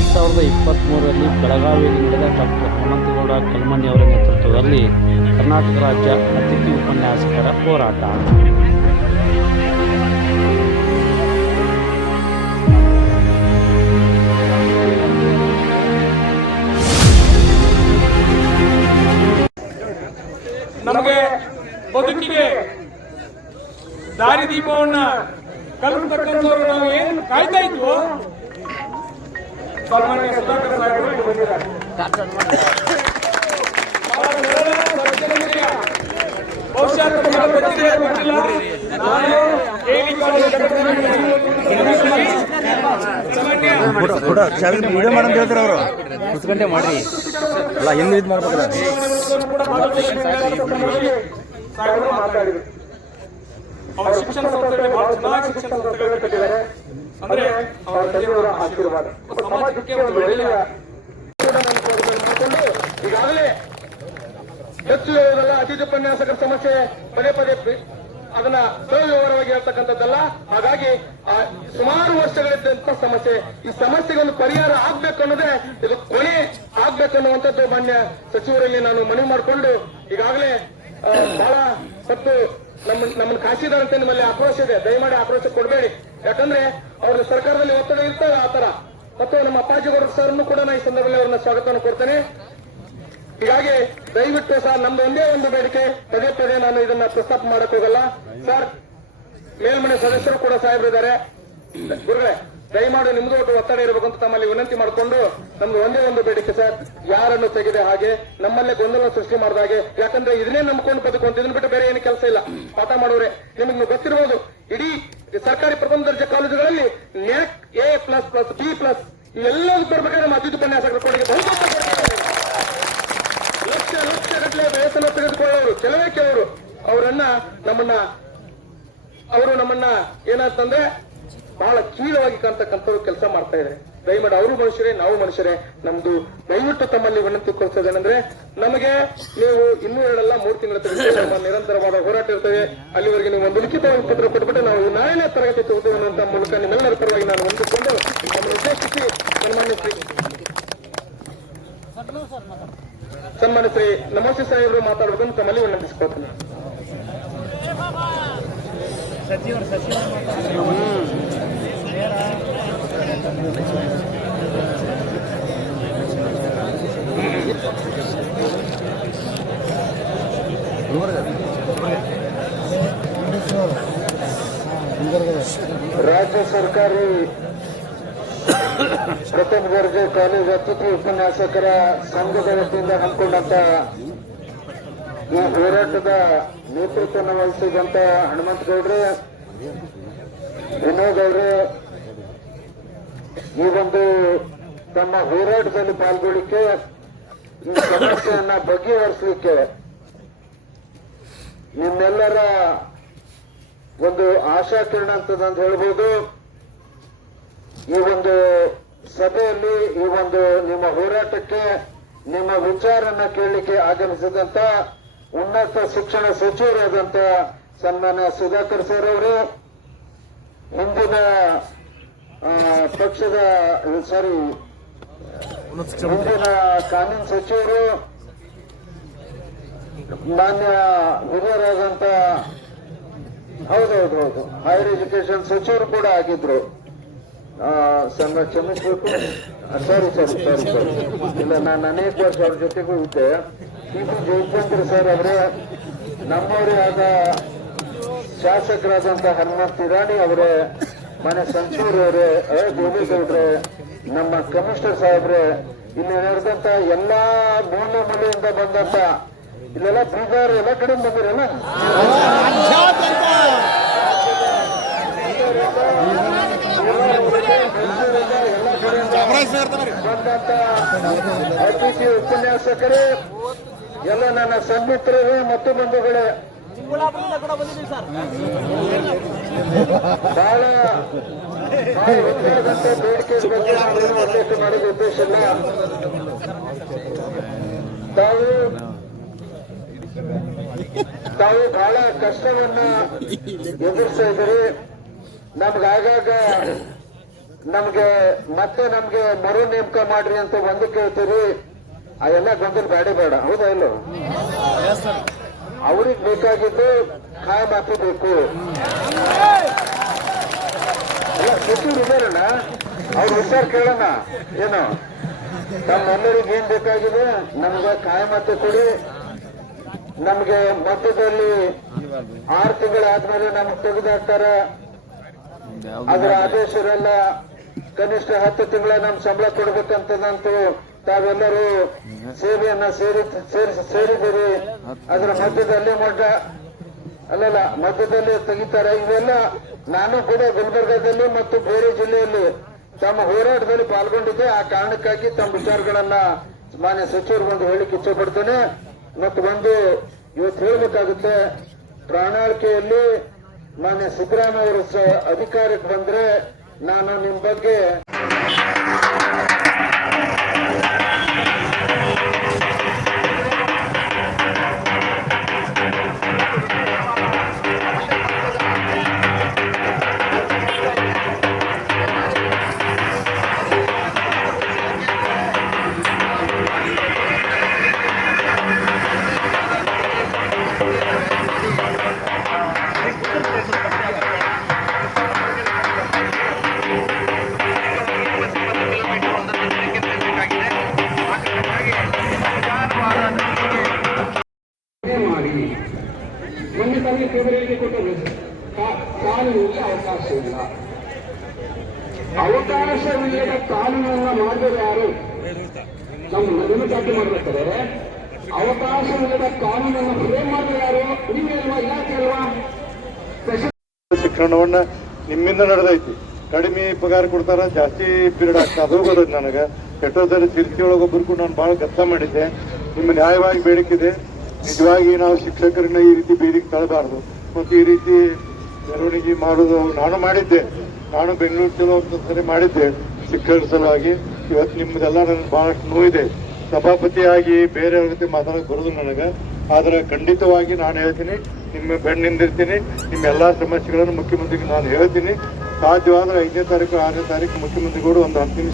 2023ರಲ್ಲಿ ಬೆಳಗಾವಿಯಲ್ಲಿ ನಡೆದ ಡಾಕ್ಟರ್ ಹನುಮಂತಗೌಡ ಕಲ್ಮಣಿ ಅವರ ನೇತೃತ್ವದಲ್ಲಿ ಕರ್ನಾಟಕ ರಾಜ್ಯ ಅತಿಥಿ ಉಪನ್ಯಾಸಕರ ಹೋರಾಟ. ನಮಗೆ ಬದುಕಿಗೆ ದಾರಿದೀಪವನ್ನ ಕಲ್ಪಿಸ್ತಕ್ಕಂಥವ್ರು ನಾವು ಏನು ಕಾಯ್ತಾ ಇದ್ವು, ಸನ್ಮಾನ್ಯ ಸುಧಾಕರ್ ಸಾಹೇಬರು ಬಂದಿದ್ದಾರೆ. ಬಹುಶಃ ತಮಗೆ ಗೊತ್ತಿದೆ ಗೊತ್ತಿಲ್ಲ, ನಾನು ವಿಡಿಯೋ ಮಾಡಂತ ಹೇಳ್ತಾರೆ ಅವರು. 10 ಗಂಟೆ ಮಾಡ್ರಿ ಅಲ್ಲ, ಹಿಂದೆ ಇದು ಮಾಡ್ಬೇಕಲ್ಲ. ಮಾತಾಡಿದ್ರು ಅವ್ರ ಶಿಕ್ಷಣ ಸಂಸ್ಥೆಗಳಿಗೆ ಬಹಳ ಚೆನ್ನಾಗಿ ಶಿಕ್ಷಣ ಸಂಸ್ಥೆಗಳನ್ನ ಕಟ್ಟಿದ್ದಾರೆ. ಅಂದ್ರೆ ಅವರ ತಂದೆಯವರ ಆಶೀರ್ವಾದ ಸಮಾಜಕ್ಕೆ ಒಂದು ಒಳ್ಳೆಯ ಈಗಾಗಲೇ ಹೆಚ್ಚು ಹೇಳುವುದಲ್ಲ, ಅತಿಥಿ ಉಪನ್ಯಾಸಕರ ಸಮಸ್ಯೆ ಪದೇ ಪದೇ ಅದನ್ನ ಸವಿವರವಾಗಿ ಹೇಳ್ತಕ್ಕಂಥದ್ದಲ್ಲ. ಹಾಗಾಗಿ ಸುಮಾರು ವರ್ಷಗಳಿದ್ದಂತ ಸಮಸ್ಯೆ, ಈ ಸಮಸ್ಯೆಗೊಂದು ಪರಿಹಾರ ಆಗ್ಬೇಕು ಅನ್ನೋದೇ ಇದು ಕೊನೆ ಆಗ್ಬೇಕು ಅನ್ನುವಂಥದ್ದು ಮಾನ್ಯ ಸಚಿವರಲ್ಲಿ ನಾನು ಮನವಿ ಮಾಡಿಕೊಂಡು, ಈಗಾಗಲೇ ಬಹಳ ಸತ್ತು ನಮ್ಮನ್ನು ಕಾಸಿದಾರಂತೆ ನಿಮ್ಮಲ್ಲಿ ಆಕ್ರೋಶ ಇದೆ. ದಯಮಾಡಿ ಆಕ್ರೋಶ ಕೊಡಬೇಡಿ, ಯಾಕಂದ್ರೆ ಅವ್ರ ಸರ್ಕಾರದಲ್ಲಿ ಒತ್ತಡ ಇರ್ತದೆ ಆ ತರ. ಮತ್ತು ನಮ್ಮ ಅಪ್ಪಾಜಿಗೌಡ ಸರ್ನು ಕೂಡ ನಾನು ಈ ಸಂದರ್ಭದಲ್ಲಿ ಅವ್ರನ್ನ ಸ್ವಾಗತವನ್ನು ಕೊಡ್ತೇನೆ. ಹೀಗಾಗಿ ದಯವಿಟ್ಟು ಸರ್, ನಮ್ದು ಒಂದೇ ಒಂದು ಬೇಡಿಕೆ, ಪದೇ ಪದೇ ನಾನು ಇದನ್ನ ಪ್ರಸ್ತಾಪ ಮಾಡಕ್ ಹೋಗಲ್ಲ ಸರ್. ಮೇಲ್ಮನೆ ಸದಸ್ಯರು ಕೂಡ ಸಾಹೇಬರಿದ್ದಾರೆ. ಗುರುಗಳೇ, ದಯಮಾಡಿ ನಿಮ್ದು ಒತ್ತಡ ಇರಬೇಕು ಅಂತ ತಮ್ಮಲ್ಲಿ ವಿನಂತಿ ಮಾಡಿಕೊಂಡು, ನಮ್ದು ಒಂದೇ ಒಂದು ಬೇಡಿಕೆ ಸರ್, ಯಾರನ್ನು ತೆಗೆದೆ ಹಾಗೆ ನಮ್ಮಲ್ಲೇ ಗೊಂದಲ ಸೃಷ್ಟಿ ಮಾಡಿದ ಹಾಗೆ. ಯಾಕಂದ್ರೆ ಇದನ್ನೇ ನಂಬ್ಕೊಂಡು ಬದುಕುವಂತ, ಇದನ್ನ ಬಿಟ್ಟು ಬೇರೆ ಏನು ಕೆಲಸ ಇಲ್ಲ. ಪಾಠ ಮಾಡೋರೆ ನಿಮಗೆ ಗೊತ್ತಿರಬಹುದು, ಇಡೀ ಸರ್ಕಾರಿ ಪ್ರಥಮ ದರ್ಜೆ ಕಾಲೇಜುಗಳಲ್ಲಿ ನ್ಯಾಕ್ A++B+ ಇವೆಲ್ಲವೂ ಬರ್ಬೇಕಾದ್ರೆ ನಮ್ಮ ಅತಿಥಿ ಉಪನ್ಯಾಸಕರ ಕೊಡುಗೆ ಲಕ್ಷ ಗಟ್ಟಲೆ ವೇತನ ತೆಗೆದುಕೊಳ್ಳೋರು ಕೆಲವಕ್ಕೆ ಅವರನ್ನ ನಮ್ಮನ್ನ ಏನಾಗ್ತಂದ್ರೆ ಬಹಳ ಕೀಳವಾಗಿ ಕಾಣ್ತಕ್ಕಂಥವ್ರು ಕೆಲಸ ಮಾಡ್ತಾ ಇದ್ದಾರೆ. ದಯಮಾಡಿ ಅವರು ಮನುಷ್ಯರೇ, ನಾವು ಮನುಷ್ಯರೇ. ನಮ್ದು ದಯವಿಟ್ಟು ತಮ್ಮಲ್ಲಿ ವಿನಂತಿ ಕೊಡ್ತದೇನೆಂದ್ರೆ, ನಮಗೆ ನೀವು 2 ತಿಂಗಳ ನಮ್ಮ ನಿರಂತರವಾದ ಹೋರಾಟ ಇರ್ತದೆ. ಅಲ್ಲಿವರೆಗೆ ನೀವು ಒಂದು ಲಿಖಿತವಾಗಿ ಪತ್ರ ಕೊಟ್ಬಿಟ್ಟು ನಾವು 4ನೇ ತರಗತಿ ತಗೋತೀವಿ ಅನ್ನುವಂತ ಮೂಲಕ ನಿಮ್ಮೆಲ್ಲರ ಪರವಾಗಿ ನಾನು ಹೊಂದಿಕೊಂಡು ನಮ್ಮನ್ನು ಉದ್ದೇಶಿಸಿ ಸನ್ಮಾನ್ಯ ಶ್ರೀ ನಮೋಸಿ ಸಾಹೇಬರು ಮಾತಾಡೋದನ್ನು ತಮ್ಮಲ್ಲಿ ವಿನಂತಿಸಿಕೊಳ್ತೇನೆ. ರಾಜ್ಯ ಸರ್ಕಾರಿ ಪ್ರಥಮ ದರ್ಜೆ ಕಾಲೇಜು ಅತಿಥಿ ಉಪನ್ಯಾಸಕರ ಸಂಘದ ವತಿಯಿಂದ ಹಮ್ಮಿಕೊಂಡಂತ ಈ ಹೋರಾಟದ ನೇತೃತ್ವವನ್ನು ವಹಿಸಿದಂತ ಹನುಮಂತಗೌಡ್ರೆ, ವಿನೋದ್ ಅವರೇ, ಈ ಒಂದು ತಮ್ಮ ಹೋರಾಟದಲ್ಲಿ ಪಾಲ್ಗೊಳ್ಳಿಕ್ಕೆ, ಈ ಸಮಸ್ಯೆಯನ್ನ ಬಗೆಹರಿಸಲಿಕ್ಕೆ ನಿಮ್ಮೆಲ್ಲರ ಒಂದು ಆಶಾಕಿರಣ ಅಂತದಂತ ಹೇಳ್ಬೋದು. ಈ ಒಂದು ಸಭೆಯಲ್ಲಿ ಈ ಒಂದು ನಿಮ್ಮ ಹೋರಾಟಕ್ಕೆ ನಿಮ್ಮ ವಿಚಾರನ್ನ ಕೇಳಲಿಕ್ಕೆ ಆಗಮಿಸಿದಂತ ಉನ್ನತ ಶಿಕ್ಷಣ ಸಚಿವರಾದಂತ ಸನ್ಮಾನ್ಯ ಸುಧಾಕರ್ ಸರ್ ಅವರು, ಹಿಂದಿನ ಪಕ್ಷದ ಹಿಂದಿನ ಕಾನೂನು ಸಚಿವರು, ಮಾನ್ಯ ಹಿರಿಯರಾದಂತ ಹೌದು ಹೈಯರ್ ಎಜುಕೇಶನ್ ಸಚಿವರು ಕೂಡ ಆಗಿದ್ರು. ಕ್ಷಮಿಸಬೇಕು, ಸಾರಿ ಇಲ್ಲ, ನಾನು ಅನೇಕ ವರ್ಷ ಅವ್ರ ಜೊತೆಗೂ ಇದ್ದೆ. ಟಿ.ಪಿ. ಜಯಚಂದ್ರ ಸರ್ ಅವರೇ, ನಮ್ಮವರೇ ಆದ ಶಾಸಕರಾದಂತ ಹನುಮಂತ ಇರಾಣಿ ಅವರೇ, ಮನೆ ಸಂಚೂರು ಅವರೇ, ಗೋವಿಗೌಡ್ರೆ, ನಮ್ಮ ಕಮಿಷನರ್ ಸಾಹೇಬ್ರೆ, ಇಲ್ಲಿ ನಡೆದಂತ ಎಲ್ಲಾ ಮೂಲೆಯಿಂದ ಬಂದಂತ, ಇಲ್ಲೆಲ್ಲ ಬೀದರ್ ಎಲ್ಲ ಕಡೆ ಬಂದಿರಲ್ಲ, ಬಂದಂತ ಅತಿಥಿ ಉಪನ್ಯಾಸಕರೇ, ಎಲ್ಲ ನನ್ನ ಸನ್ಮಿತ್ರರೇ ಮತ್ತು ಬಂಧುಗಳೇ, ಬಹಳ ಬೇಡಿಕೆ ಬಗ್ಗೆ ಉದ್ದೇಶ ಮಾಡೋದು ಉದ್ದೇಶ ಇಲ್ಲ. ತಾವು ಬಹಳ ಕಷ್ಟವನ್ನ ಎದುರಿಸ್ತಾ ಇದ್ದೀರಿ. ನಮ್ಗಾಗ ನಮ್ಗೆ ಮರು ನೇಮಕ ಮಾಡ್ರಿ ಅಂತ ಒಂದು ಕೇಳ್ತೀರಿ. ಅದೆಲ್ಲ ಗೊಂದಲ ಬೇಡ ಹೌದಾ ಇಲ್ಲೋ? ಅವ್ರಿಗೆ ಬೇಕಾಗಿದ್ದು ಕಾಯಂ ಹಾಕಬೇಕು. ಎಲ್ಲ ಸಚಿವರು ಇದಾರಣ್ಣ, ಅವ್ರ ವಿಚಾರ ಕೇಳೋಣ. ಏನು ನಮ್ಮೆಲ್ಲರಿಗೆ ಏನ್ ಬೇಕಾಗಿದೆ, ನಮ್ಗೆ ಕಾಯಂ ಹಾಕಿ ಕೊಡಿ. ನಮ್ಗೆ ಮಧ್ಯದಲ್ಲಿ 6 ತಿಂಗಳಾದ್ಮೇಲೆ ನಮ್ಗೆ ತೆಗೆದಾಕ್ತಾರೆ. ಅದರ ಆದೇಶರೆಲ್ಲ ಕನಿಷ್ಠ 10 ತಿಂಗಳ ನಮ್ ಸಂಬಳ ಕೊಡ್ಬೇಕಂತಂತೂ ತಾವೆಲ್ಲರೂ ಸೇವೆಯನ್ನ ಸೇರಿದಿರಿ. ಅದರ ಮಧ್ಯದಲ್ಲಿ ಮಧ್ಯದಲ್ಲಿ ತೆಗಿತಾರೆ. ಇವೆಲ್ಲ ನಾನು ಕೂಡ ಗುಲ್ಬರ್ಗಾದಲ್ಲಿ ಮತ್ತು ಬೇರೆ ಜಿಲ್ಲೆಯಲ್ಲಿ ತಮ್ಮ ಹೋರಾಟದಲ್ಲಿ ಪಾಲ್ಗೊಂಡಿದ್ದೆ. ಆ ಕಾರಣಕ್ಕಾಗಿ ತಮ್ಮ ವಿಚಾರಗಳನ್ನ ಮಾನ್ಯ ಸಚಿವರು ಬಂದು ಹೇಳಿಕ್ಕೆ ಇಚ್ಛೆ ಪಡ್ತೇನೆ. ಮತ್ತು ಒಂದು ಇವತ್ತು ಹೇಳಬೇಕಾಗುತ್ತೆ, ಪ್ರಣಾಳಿಕೆಯಲ್ಲಿ ಮಾನ್ಯ ಸಿದ್ದರಾಮಯ್ಯ ಅವರು ಅಧಿಕಾರಕ್ಕೆ ಬಂದ್ರೆ ನಾನು ನಿಮ್ ಬಗ್ಗೆ ಮಾಡಿ ಒಂದು ತನಕ ಫೆಬ್ರವರಿಗೆ ಕೊಟ್ಟರು. ಕಾನೂನಿಗೆ ಅವಕಾಶವಿಲ್ಲ. ಅವಕಾಶವಿಲ್ಲದ ಕಾನೂನನ್ನ ಮಾಡಿದರೆ ಯಾರು? ನಮ್ಮ ನೇಮಕಾತಿ ಮಾಡ್ಬೇಕಾದ್ರೆ ಅವಕಾಶವಿಲ್ಲದ ಕಾನೂನನ್ನು ಫ್ರೇಮ್ ಮಾಡಿದ್ರೆ ಯಾರು? ನೀವೇ ಅಲ್ವಾ, ಇಲಾಖೆ ಅಲ್ವಾ? ಶಿಕ್ಷಣವನ್ನ ನಿಮ್ಮಿಂದ ನಡೆದೈತಿ. ಕಡಿಮೆ ಪಗಾರ ಕೊಡ್ತಾರ, ಜಾಸ್ತಿ ಪೀರಿಯಡ್ ಆಗ್ತಾ ಅದು ಗೊತ್ತೈತಿ ನನಗೆ. ಕೆಟ್ಟೋದಲ್ಲಿ ತಿರ್ಚಿ ಒಳಗೊಬ್ಬರು ಕೂಡ ನಾನು ಬಹಳ ಕೆಲಸ ಮಾಡಿದ್ದೆ. ನಿಮ್ಮ ನ್ಯಾಯವಾಗಿ ಬೇಡಿಕಿದೆ. ನಿಜವಾಗಿ ನಾವು ಶಿಕ್ಷಕರನ್ನ ಈ ರೀತಿ ಬೀದಿಗೆ ತಳ್ಳಬಾರ್ದು ಮತ್ತು ಈ ರೀತಿ ಮೆರವಣಿಗೆ ಮಾಡೋದು ನಾನು ಮಾಡಿದ್ದೆ. ನಾನು ಬೆಂಗಳೂರು ಚಲೋ ಸರಿ ಮಾಡಿದ್ದೆ ಶಿಕ್ಷಕರ ಸಲುವಾಗಿ. ಇವತ್ತು ನಿಮ್ಮದೆಲ್ಲ ನನಗೆ ಬಹಳಷ್ಟು ನೋವಿದೆ. ಸಭಾಪತಿಯಾಗಿ ಬೇರೆಯವ್ರ ಜೊತೆ ಮಾತಾಡೋಕೆ ಬರೋದು ನನಗೆ. ಆದರೆ ಖಂಡಿತವಾಗಿ ನಾನು ಹೇಳ್ತೀನಿ, ನಿಮ್ಮ ಬೆನ್ನಿಂದಿರ್ತೀನಿ. ನಿಮ್ಮ ಎಲ್ಲಾ ಸಮಸ್ಯೆಗಳನ್ನು ಮುಖ್ಯಮಂತ್ರಿಗೆ ನಾನು ಹೇಳ್ತೀನಿ. ಸಾಧ್ಯವಾದ್ರೆ 5ನೇ ತಾರೀಕು 6ನೇ ತಾರೀಕು ಮುಖ್ಯಮಂತ್ರಿಗಳು ಒಂದು ಅಂತಿಮ